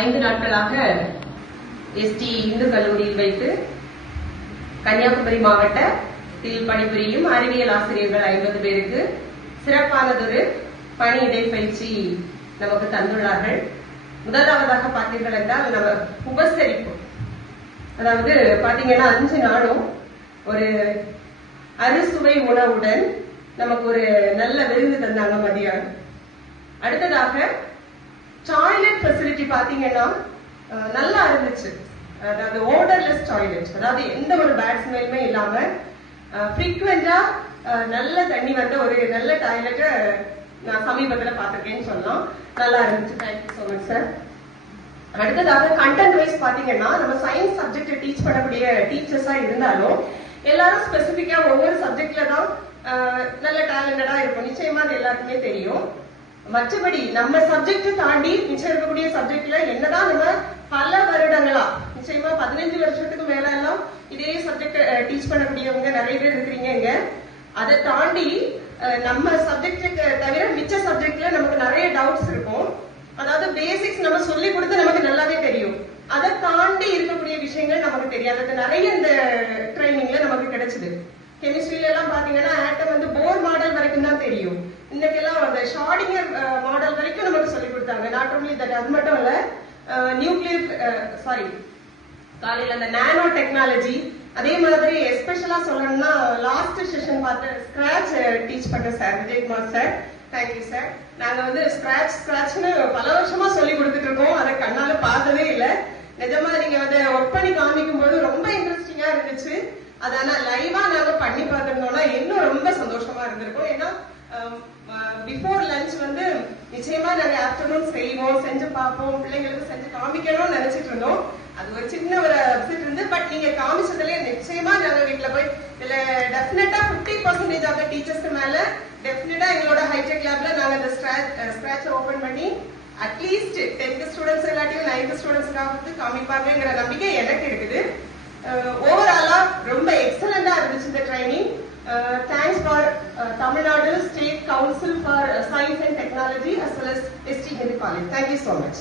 5 நாட்களாக எஸ்டி இந்து கல்லூரியில் வைத்து கன்னியாகுமரி மாவட்டத்தில் பணிபுரியும் அறிவியல் ஆசிரியர்கள் 50 பேருக்கு சிறப்பானதொரு பணி இடைப்பயிற்சி நமக்கு தந்துள்ளார்கள். முதலாவதாக பார்த்தீர்கள் என்றால் நம்ம உபசரிப்பு, அதாவது பாத்தீங்கன்னா 5 நாளும் ஒரு அறுசுவை உணவுடன் நமக்கு ஒரு நல்ல விருந்து தந்தாங்க மதியம். அடுத்ததாக டாய்லெட் ஃபெசிலிட்டி பாத்தீங்கன்னா நல்லா இருந்துச்சு. அதாவது ஓடர்லெஸ் டாய்லெட், அதாவது எந்த ஒரு பேட் ஸ்மெல்லுமே இல்லாம ஃப்ரீக்வெண்டா நல்ல தண்ணி வந்த ஒரு நல்ல டாய்லெட்டை நான் சமீபத்தில் பார்த்திருக்கேன்னு சொல்லலாம். நல்லா இருந்துச்சு. Thank you so much sir. அடுத்ததாக கண்டென்ட் வைஸ் பாத்தீங்கன்னா நம்ம சயின்ஸ் சப்ஜெக்ட் டீச் பண்ணக்கூடிய டீச்சர்ஸா இருந்தாலும் எல்லாரும் ஸ்பெசிபிக்கா ஒவ்வொரு சப்ஜெக்ட்ல தான் நல்ல டேலண்டடா இருக்கும். நிச்சயமா அது எல்லாருக்குமே தெரியும். மற்றபடி நம்ம சப்ஜெக்ட் தாண்டி மிச்சம் இருக்கக்கூடிய சப்ஜெக்ட்ல என்னதான் நம்ம பல வருடங்களா, நிச்சயமா 15 வருஷத்துக்கு மேல எல்லாம் இதே சப்ஜெக்ட் டீச் பண்ணக்கூடியவங்க நிறைய பேர் இருக்கிறீங்க. அதை தாண்டி நம்ம சப்ஜெக்டுக்கு தவிர மிச்ச சப்ஜெக்ட்ல நமக்கு நிறைய டவுட்ஸ் இருக்கும். அதாவது பேசிக்ஸ் நம்ம சொல்லி கொடுத்து நமக்கு நல்லாவே தெரியும். அதை தாண்டி இருக்கக்கூடிய விஷயங்கள் நமக்கு தெரியாது. அது நிறைய இந்த ட்ரைனிங்ல நமக்கு கிடைச்சது. கெமிஸ்ட்ரியில எல்லாம் பாத்தீங்கன்னா ஆட்டம் வந்து போர் மாடல் வரைக்கும் தான் தெரியும். இன்னைக்கெல்லாம் அந்த ஷார்டிங்கர் மாடல் வரைக்கும் நமக்கு சொல்லி கொடுத்தாங்க. நாட் ஓன்லி தட், அது மட்டும் இல்ல நியூக்ளியர் காலையில அந்த நானோ டெக்னாலஜி, அதே மாதிரி எஸ்பெஷலா சொல்லணும்னா லாஸ்ட் செஷன் பார்த்து ஸ்கிராட்ச் டீச் பண்ண sir Vijayakumar sir. Thank you sir. நாங்க வந்து ஸ்கிராட்ச்னு பல வருஷமா சொல்லி கொடுத்துட்டு இருக்கோம். அதை கண்ணால பார்த்ததே இல்லை. நிஜமா நீங்க வந்து ஒர்க் பண்ணி காமிக்கும் போது ரொம்ப இன்ட்ரெஸ்டிங்கா இருந்துச்சு. அதனால லைவா நாங்க பண்ணி பார்த்திருந்தோம்னா இன்னும் ரொம்ப சந்தோஷமா இருந்திருக்கும். ஏன்னா பிஃபோர் லஞ்ச் வந்து நிச்சயமா நாங்க ஆஃப்டர்நூன் செய்வோம், செஞ்சு பார்ப்போம், பிள்ளைங்களுக்கு செஞ்சு காமிக்கணும்னு நினைச்சிட்டு இருந்தோம். அது ஒரு சின்ன ஒரு அப்செட் இருந்து. பட் நீங்க காமிச்சதுல நிச்சயமா நாங்க வீட்டுல போய் இதுல டெஃபினட்டா 50% ஆஃப் டீச்சர்ஸ்க்கு மேல டெஃபினட்டா எங்களோட ஹைடெக் லேப்ல நாங்க இந்த ஸ்கிராட்ச் ஓபன் பண்ணி அட்லீஸ்ட் 10th ஸ்டூடெண்ட்ஸ் எல்லாத்தையும் 9th ஸ்டூடெண்ட்ஸ்க்காக காமிப்பாங்கிற நம்பிக்கை எனக்கு இருக்குது. ஓவராலா ரொம்ப எக்ஸலண்டா இருந்துச்சு இந்த training. Thanks for Tamil Nadu State Council for Science and Technology as well as ST Hindu College. Thank you so much.